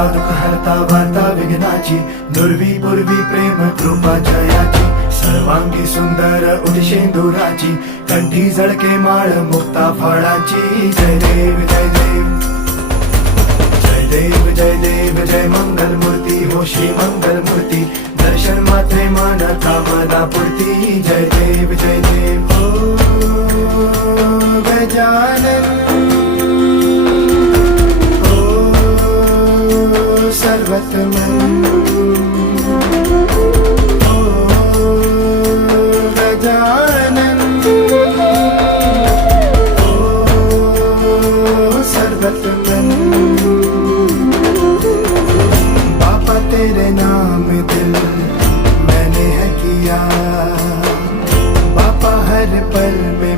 हरता दुःख हरता वार्ता विघ्नाची, दुर्वी पूर्वी प्रेम कृपा जयाची, सर्वांगी सुंदर उदिशेंदुराची, कंठी झळके माळ मुक्ता फळाची. जय देव जय देव जय देव जय देव जय मंगल मूर्ती हो श्री मंगल मूर्ती, दर्शन मात्रे मन कामना पूर्ती. जय देव जय देव हो गजानन हो सर्वतमन हो गजानन हो सर्वतमन. बाबा तेरे नाम दिल मैंने है किया, बाबा हर पल में